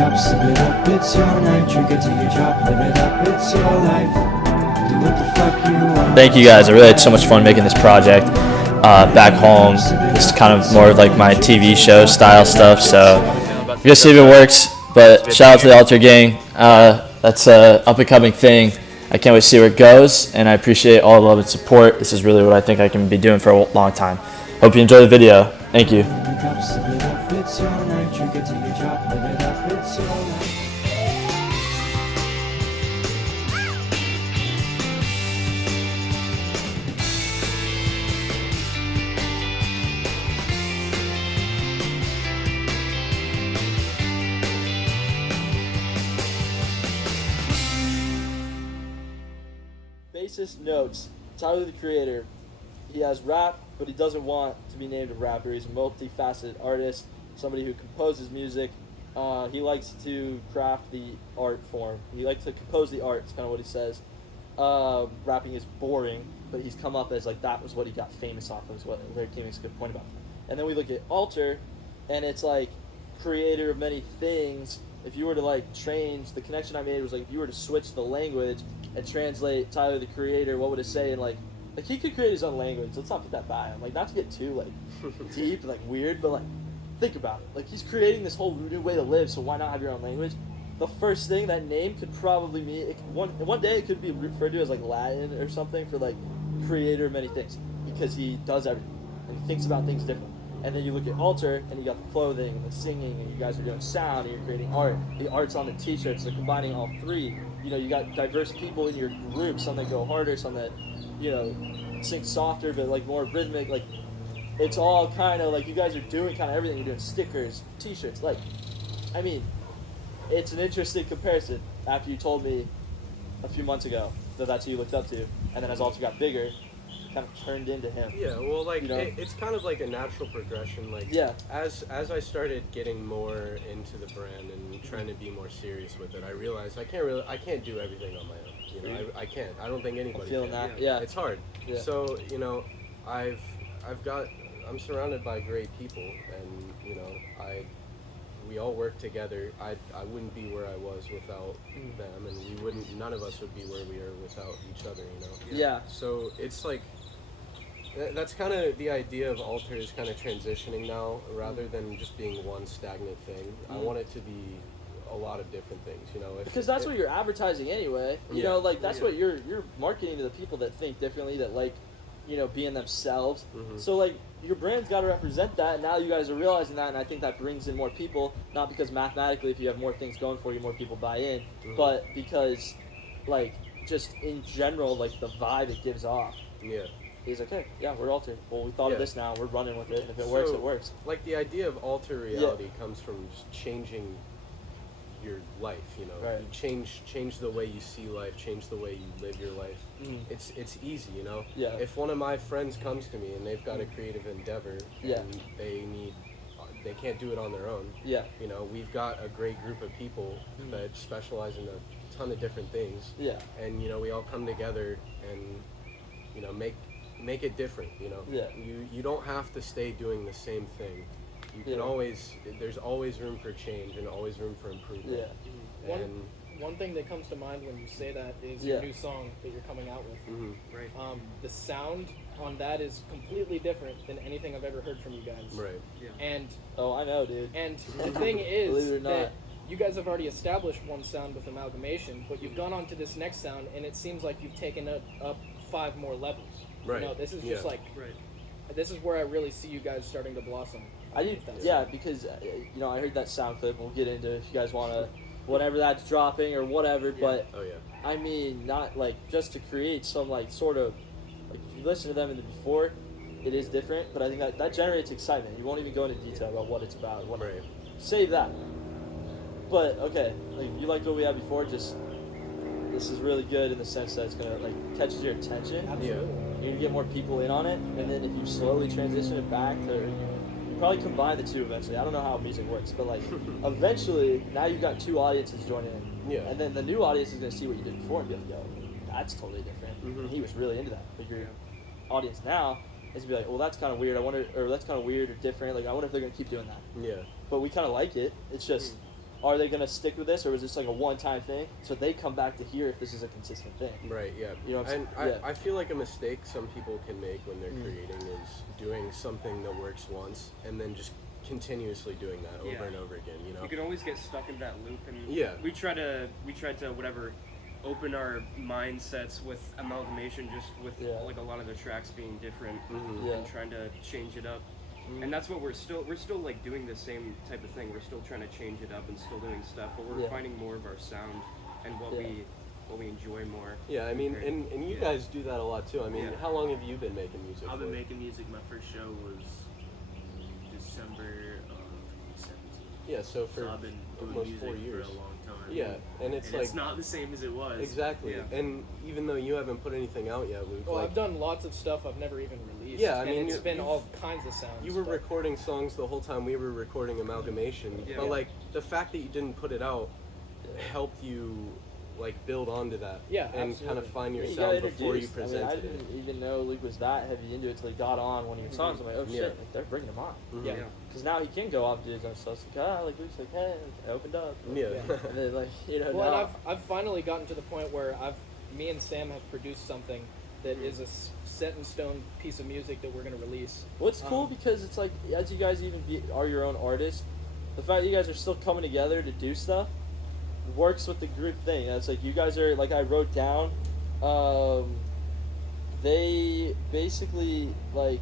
up, sip it up, it's your night. Drink it till you drop, live it up, it's your life. Do what the fuck you want. Thank you guys. I really had so much fun making this project. Back home, this is kind of more of like my TV show style stuff, so we're gonna see if it works. But shout out to the Alter Gang. That's a up and coming thing. I can't wait to see where it goes, and I appreciate all the love and support. This is really what I think I can be doing for a long time. Hope you enjoy the video. Thank you. Wake up, sip it up, it's your night. Drink it till you drop, live it up, it's your life. Bassist notes, Tyler the Creator. He has rap, but he doesn't want to be named a rapper. He's a multifaceted artist, somebody who composes music. He likes to craft the art form. He likes to compose the art, is kind of what he says. Rapping is boring, but he's come up as like that was what he got famous off of, is what Larry King makes a good point about. And then we look at Alter, and it's like creator of many things. If you were to like change, the connection I made was like if you were to switch the language and translate Tyler the Creator, what would it say? And like he could create his own language. Let's not put that by him. Like, not to get too like deep, like weird, but like think about it. Like, he's creating this whole new way to live. So why not have your own language? The first thing, that name could probably mean one day it could be referred to as like Latin or something for like creator of many things, because he does everything and he thinks about things differently. And then you look at Alter, and you got the clothing and the singing, and you guys are doing sound, and you're creating art. The art's on the t-shirts, so combining all three. You know, you got diverse people in your group, some that go harder, some that, you know, sing softer, but like more rhythmic. Like, it's all kind of like you guys are doing kind of everything. You're doing stickers, t-shirts. Like, I mean, it's an interesting comparison after you told me a few months ago that that's who you looked up to. And then as Alter got bigger, kind of turned into him. Yeah, well, like, you know? it's kind of like a natural progression. Like, Yeah. as I started getting more into the brand and trying to be more serious with it, I realized I can't do everything on my own. You know, I can't. I don't think anybody I'm feeling can. that. Yeah. It's hard. Yeah. So, you know, I'm surrounded by great people, and you know, we all work together. I wouldn't be where I was without them, and none of us would be where we are without each other, you know? Yeah. So it's like, that's kind of the idea of Alter, is kind of transitioning now, rather than just being one stagnant thing. I want it to be a lot of different things, you know? Because that's what you're advertising anyway. You know, like, that's what you're marketing to the people that think differently, that like, you know, being themselves. So like, your brand's got to represent that, and now you guys are realizing that, and I think that brings in more people, not because mathematically if you have more things going for you, more people buy in, but because, like, just in general, like, the vibe it gives off. Yeah. He's like, hey, yeah, we're Alter. Well, we thought of this now, we're running with it, and if it works, it works. Like, the idea of alter reality comes from just changing your life, you know? Right. You change the way you see life, change the way you live your life. It's easy, you know? Yeah. If one of my friends comes to me and they've got a creative endeavor and they can't do it on their own, Yeah. you know, we've got a great group of people that specialize in a ton of different things. Yeah. And, you know, we all come together and, you know, make it different, you know? Yeah. You don't have to stay doing the same thing. You can there's always room for change and always room for improvement. Yeah. And One thing that comes to mind when you say that is your new song that you're coming out with. Right. The sound on that is completely different than anything I've ever heard from you guys. Right. Yeah. And Oh, I know, dude. and the thing is Believe it or not. that you guys have already established one sound with Amalgamation, but you've gone on to this next sound, and it seems like you've taken it up 5 more levels. Right. You know, this is just like, this is where I really see you guys starting to blossom. I do, yeah, because you know, I heard that sound clip. We'll get into it if you guys want to, whenever that's dropping or whatever. But Oh yeah. I mean, not like just to create some like sort of like if you listen to them in the before, it is different. But I think that generates excitement. You won't even go into detail about what it's about. Right. Save that. But okay, like you liked what we had before. Just this is really good in the sense that it's gonna like catch your attention. Absolutely. You're gonna get more people in on it, and then if you slowly transition it back to, you probably combine the two eventually. I don't know how music works, but like eventually now you've got 2 audiences joining in, Yeah. and then the new audience is gonna see what you did before and be like, yo, that's totally different. And he was really into that. Like your audience now is gonna be like, well, that's kind of weird. I wonder, or that's kind of weird or different. Like I wonder if they're gonna keep doing that. Yeah. But we kind of like it. It's just are they gonna stick with this, or is this like a one-time thing? So they come back to hear if this is a consistent thing. Right, yeah. You know what I'm and saying? I feel like a mistake some people can make when they're creating is doing something that works once and then just continuously doing that over Yeah. and over again, you know? You can always get stuck in that loop, and Yeah. we tried to whatever open our mindsets with amalgamation, just with Yeah. like a lot of the tracks being different Yeah. and trying to change it up. And that's what we're still like doing the same type of thing. We're still trying to change it up and still doing stuff, but we're Yeah. finding more of our sound and what Yeah. we enjoy more. Yeah, I mean, compared- and you yeah. guys do that a lot too. I mean, Yeah. how long have you been making music I've been for? making music. My first show was December of 2017. Yeah, so for So I've been doing almost music 4 years. for a long time. Yeah, and it's And like it's not the same as it was. exactly. Yeah. And even though you haven't put anything out yet, Luke, Well, like I've done lots of stuff I've never even released. Yeah, I and mean, it's been you- all kinds of sounds. you were but- recording songs the whole time we were recording Amalgamation, Yeah. but like the fact that you didn't put it out helped you like build onto that Yeah, and kind absolutely. of find your You sound got before you introduced. I presented mean, I didn't even know Luke was that heavy into it till he got on one of your songs. I'm like, oh shit, Yeah. like, they're bringing him on. it. Yeah. Yeah. Because now he can go off and do his own stuff. It's like, like Luke's like, hey, I opened up. Yeah. And then like, Well, and now. I've finally gotten to the point where me and Sam have produced something that is a set in stone piece of music that we're gonna release. What's cool because it's like, as you guys are your own artists, the fact that you guys are still coming together to do stuff works with the group thing. It's like you guys are, like I wrote down, they basically like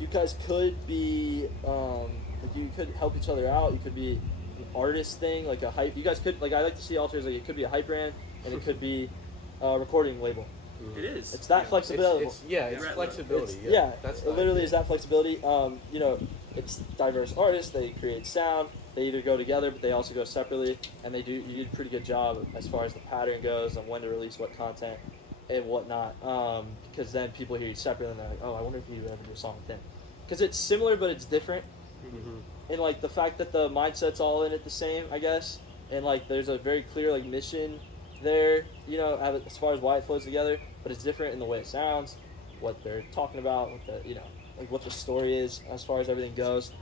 you guys could be, like you could help each other out. You could be an artist thing, like a hype. You guys could, like I like to see alters, like it could be a hype brand and it could be a recording label. It is. It's that Yeah. flexibility. It's Right. flexibility. It's, yeah, that's it literally is that flexibility. You know, it's diverse artists. They create sound. They either go together, but they also go separately. And you did a pretty good job as far as the pattern goes on when to release what content and whatnot. Because then people hear you separately and they're like, oh, I wonder if you ever do a song with him. Because it's similar, but it's different. And like the fact that the mindset's all in it the same, I guess. And like there's a very clear like mission there, you know, as far as why it flows together. But it's different in the way it sounds, what they're talking about, what the, you know, like what the story is as far as everything goes.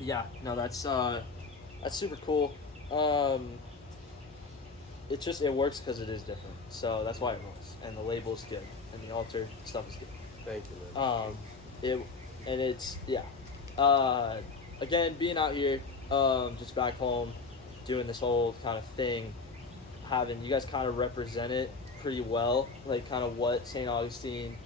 Yeah, no, that's super cool. It works because it is different, so that's why it works. And the label's good, and the alter stuff is good. Thank you, man. Again, being out here, just back home, doing this whole kind of thing, having you guys kind of represent it pretty well, like kind of what St. Augustine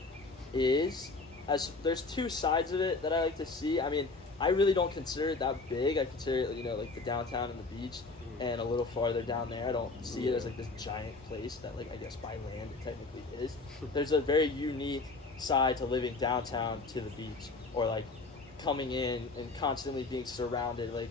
is. As there's two sides of it that I like to see. I mean, I really don't consider it that big. I consider it, you know, like the downtown and the beach, and a little farther down there. I don't see it as like this giant place that, like, I guess by land it technically is. There's a very unique side to living downtown to the beach, or like coming in and constantly being surrounded, like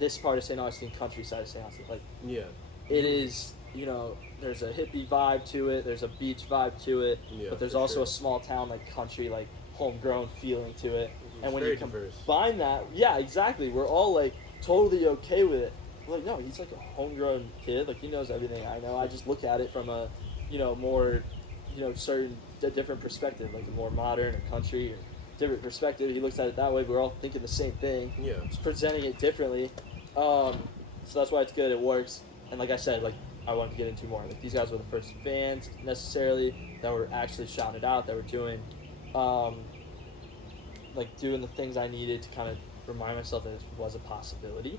this part of St. Augustine, countryside of St. Augustine. Like Yeah. it is, you know, there's a hippie vibe to it, there's a beach vibe to it, Yeah, but there's for also sure. a small town, like country, like homegrown feeling to it. And when very you diverse. combine that, yeah, exactly, we're all like totally okay with it. We're like, no, he's like a homegrown kid, like he knows everything I know. I just look at it from a, you know, more, you know, a different perspective, like a more modern or country or different perspective. He looks at it that way. We're all thinking the same thing. Yeah. Just presenting it differently. So that's why it's good. It works. And like I said, like I wanted to get into more. Like these guys were the first fans necessarily that were actually shouting it out. That were doing, like doing the things I needed to kind of remind myself that it was a possibility.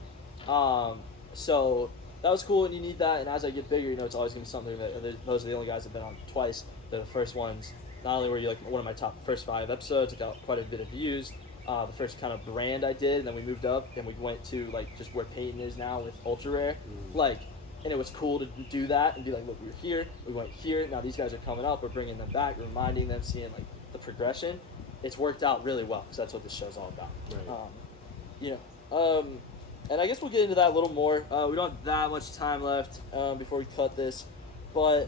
So that was cool, and you need that. And as I get bigger, you know, it's always gonna be something that those are the only guys that've been on twice. They're the first ones. Not only were you like one of my top first 5 episodes, it got quite a bit of views. The first kind of brand I did, and then we moved up and we went to like just where Peyton is now with Ultra Rare, like, and it was cool to do that and be like, look, we were here, we went here, now these guys are coming up, we're bringing them back, reminding them, seeing like the progression. It's worked out really well because that's what this show's all about. Right. You know, and I guess we'll get into that a little more. We don't have that much time left before we cut this, but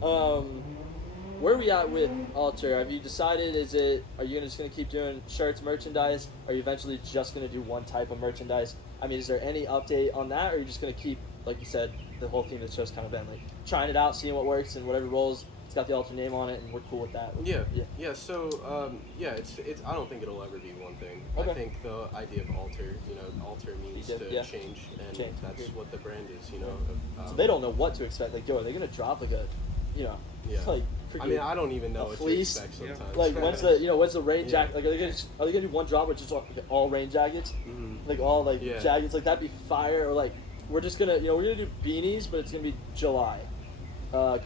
where are we at with Alter? Have you decided? Are you just gonna keep doing shirts, merchandise? Are you eventually just gonna do one type of merchandise? I mean, is there any update on that, or are you just gonna keep, like you said, the whole theme of the show's kind of been like trying it out, seeing what works, and whatever rolls, It's got the Alter name on it, and we're cool with that. Yeah. Yeah. So it's. I don't think it'll ever be one thing. Okay. I think the idea of alter, alter means Yeah, to yeah. change, and Change, that's agreed. what the brand is. So they don't know what to expect. Like, yo, are they gonna drop like a, Yeah. like I freaking, mean, I don't even know a what fleece? to expect sometimes. like when's the rain Yeah. jacket? Like, are they gonna do one drop with just all rain jackets? Mhm. Like all like Yeah. jackets, like that'd be fire. Or like we're just gonna, we're gonna do beanies, but it's gonna be July,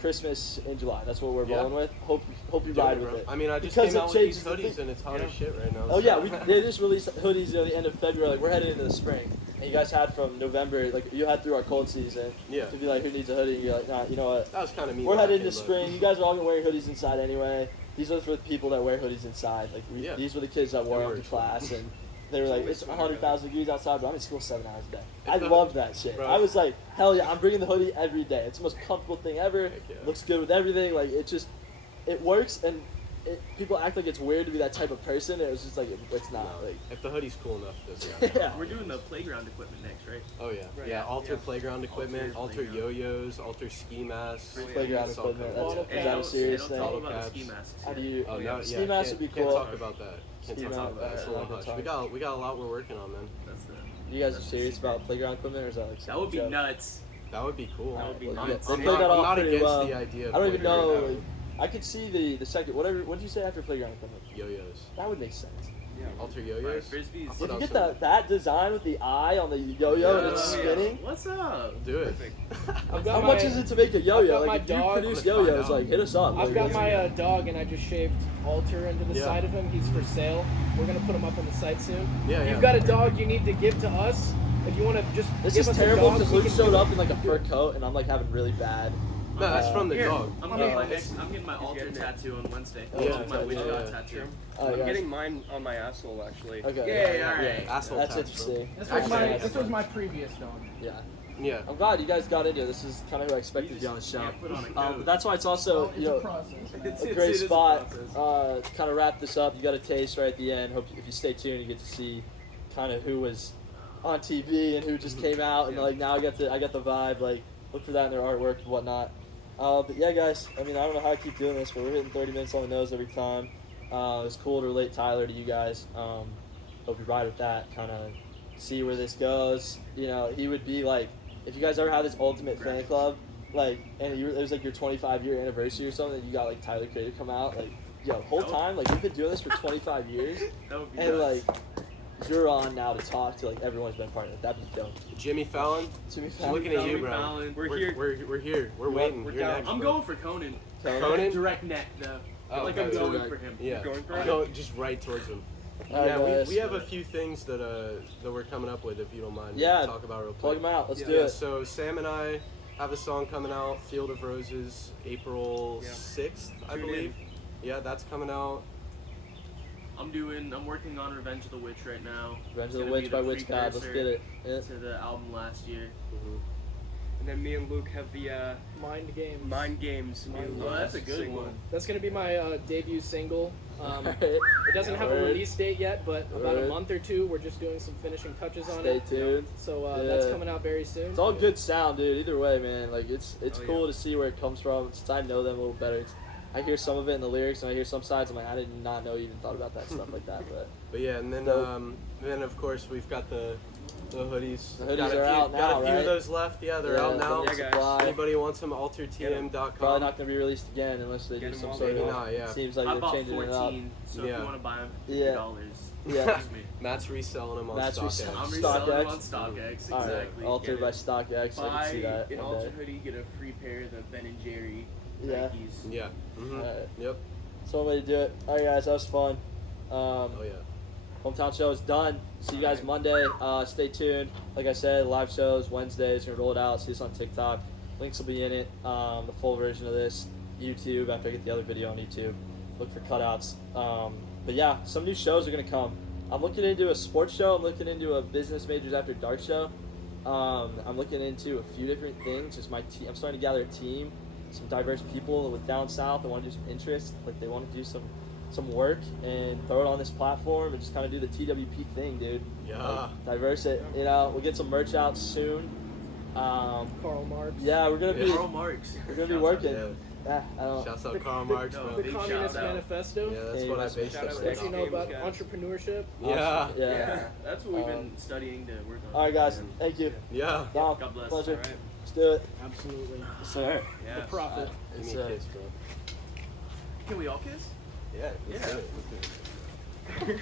Christmas in July. That's what we're Yeah. rolling with. Hope you Do ride it, with bro. it. I mean, I just Because came it out with these changes the hoodies, thing. and it's hot as shit right now. Oh so- yeah, they just released hoodies the end of February. Like we're heading into the spring, and you guys had from November. Like you had through our cold season. Yeah. To be like, who needs a hoodie? And you're like, nah, you know what? That was kind of me. We're heading lacking, into but- spring. You guys are all gonna wear hoodies inside anyway. These are for the people that wear hoodies inside. Like Yeah. these were the kids that wore It them to works. class, and they were like, it's 100,000 degrees outside, but I'm in school 7 hours a day. I If the- loved that shit. Bro. I was like, hell yeah, I'm bringing the hoodie every day. It's the most comfortable thing ever. Heck yeah. Looks good with everything. Like it works, and people act like it's weird to be that type of person. It was just like it's not. No, Like if the hoodie's cool enough, it doesn't matter. yeah. We're doing the playground equipment next, right? Oh yeah, Right. yeah. Alter Yeah. playground equipment, Alter alter playground. yo-yos, alter ski masks. Playground It's all equipment, covered. that's- Yeah. is that a don't- serious don't thing? talk Bottle about the caps. ski masks. How do you? Oh no, Ski yeah. masks Can't, would be can't cool. talk about that. Can't Ski talk mask, about that. It's a alright, little not hush. gonna We got a lot we're working on, man. That's the. You guys are that's the serious secret. about playground equipment, or is that like That would be joke? nuts. That would be cool. That would be Well, nuts. they I'm play not, that I'm off not pretty against well. the idea. Of I don't even playground know. equipment. I could see the second. What did you say after playground equipment? Yo-yos, That would make sense. Yeah. alter Right, yo-yos. frisbees. If Put you out get some- that design with the eye on the yo-yo and it's Yeah. spinning, What's up? Do it. I've got how my- much is it to make a yo-yo? I've got Like if my you dog- produce I'm gonna find yo-yos, out. like hit us up. I've Like, got it's- my dog, and I just shaved Alter into the Yeah. side of him. He's for sale. We're gonna put him up on the site soon. Yeah, If yeah. you've got a dog you need to give to us, if you want to just This give is us terrible a dog, because we Luke can showed do up it. in like a fur coat and I'm like having really bad. No, that's from the Here, dog. I'm Oh. getting my altar getting it. tattoo on Wednesday. Oh, Yeah, yeah, my witch yeah, god yeah. tattoo. Oh, I'm guys. getting mine on my asshole actually. Okay. Yeah, alright. Asshole That's tats, interesting. This Actually, was my yeah. this was my previous dog. Yeah. Yeah. I'm glad you guys got into it. This is kind of who I expected to be on the show. can't put on a But coat. that's why it's also, It's you know, a process. a great spot to kind of wrap this up. You got a taste right at the end. Hope if you stay tuned, you get to see kind of who was on TV and who just came out, and like now I got the vibe. Like look for that in their artwork and whatnot. But yeah, guys. I mean, I don't know how I keep doing this, but we're hitting 30 minutes on the nose every time. It's cool to relate Tyler to you guys. Hope you ride with that. Kind of see where this goes. You know, he would be like, if you guys ever had this ultimate fan club, like, and it was like your 25-year anniversary or something, and you got like Tyler Creator come out, like, yo, whole time, like, you've been doing this for 25 years, That would be and nuts. like, you're on now to talk to like everyone's been part of it. That'd be dope. Jimmy Fallon. Jimmy Looking at you, Jimmy bro. Fallon. We're We're here. We're here. We're waiting. we're You're down. next, I'm bro. going for Conan. Conan? Direct net though. Oh, like okay. I'm going Direct. for him. Yeah. Going for it? Go just right towards him. All Yeah, right, guys. we have a few things that we're coming up with if you don't mind. Yeah, Talk about real quick. Plug them out. Let's Yeah. do Yeah, it. so Sam and I have a song coming out, Field of Roses, April Yeah. 6th, I Tune in. believe. Yeah, that's coming out. I'm working on Revenge of the Witch right now. Revenge It's of the gonna Witch be by the Witch God. Let's precursor get it. Yeah. To the album last year. And then me and Luke have the Mind Games. Mind Games. Me and Oh, Luke that's a have good single. one. That's gonna be my debut single. Alright. It doesn't have a Word. release date yet, but about a Word. month or two, we're just doing some finishing touches on Stay it. tuned. So Yeah. that's coming out very soon. It's all good sound, dude. Either way, man. Like it's Oh, cool yeah. to see where it comes from. Since I know them a little better. I hear some of it in the lyrics, and I hear some sides. I'm like, I did not know you even thought about that stuff like that. But Yeah, and then Dope. of course we've got the hoodies. The hoodies got a are few, out got now, a few right? of those left. Yeah, they're Yeah, out now. limited Yeah, guys. supply. Anybody wants them? AlterTM.com. Probably not gonna be released again unless they Get do 'em some all sort of. Maybe not, yeah. Seems like I they're bought changing 14, so if Yeah. you want to buy them, Yeah. $50. Yeah. Trust me. Matt's reselling them on Matt's StockX. reselling- I'm StockX. reselling them on StockX. All right, Exactly. altered Get by it. StockX. I can Buy see that. an one Alter day. hoodie, get a free pair of the Ben and Jerry Yeah. Nikes. Yeah. Mm-hmm. Alright. Yep. That's one way to do it. All right, guys, that was fun. Oh yeah. Hometown show is done. See you guys Monday. Stay tuned. Like I said, live shows Wednesdays. We're gonna roll it out. See us on TikTok. Links will be in it. The full version of this. YouTube. After I get the other video on YouTube. Look for cutouts. But yeah, some new shows are gonna come. I'm looking into a sports show. I'm looking into a business majors after dark show. I'm looking into a few different things. Just my team. I'm starting to gather a team. Some diverse people with down south that want to do some interest. Like they want to do some work and throw it on this platform and just kind of do the TWP thing, dude. Yeah. Like, diverse it. You know, we'll get some merch out soon. Karl Marx. Yeah, we're gonna be Karl Marx. we're gonna be Shouts out working. to him. I don't. Shouts out Karl Marx, no, bro. The big Communist shout out. Manifesto. Yeah, that's Hey, what I listen, based shout out it to What Games you know about guys. entrepreneurship? Yeah. Yeah. Yeah, that's what we've been Um, studying to work on. All right, guys. And Thank you. Yeah. Dom, God bless. pleasure. All right. Let's do it. Absolutely. Sir. Yeah. The profit. Give It's, me a kiss, bro. Can we all kiss? Yeah. Let's Yeah. do it. Let's do it.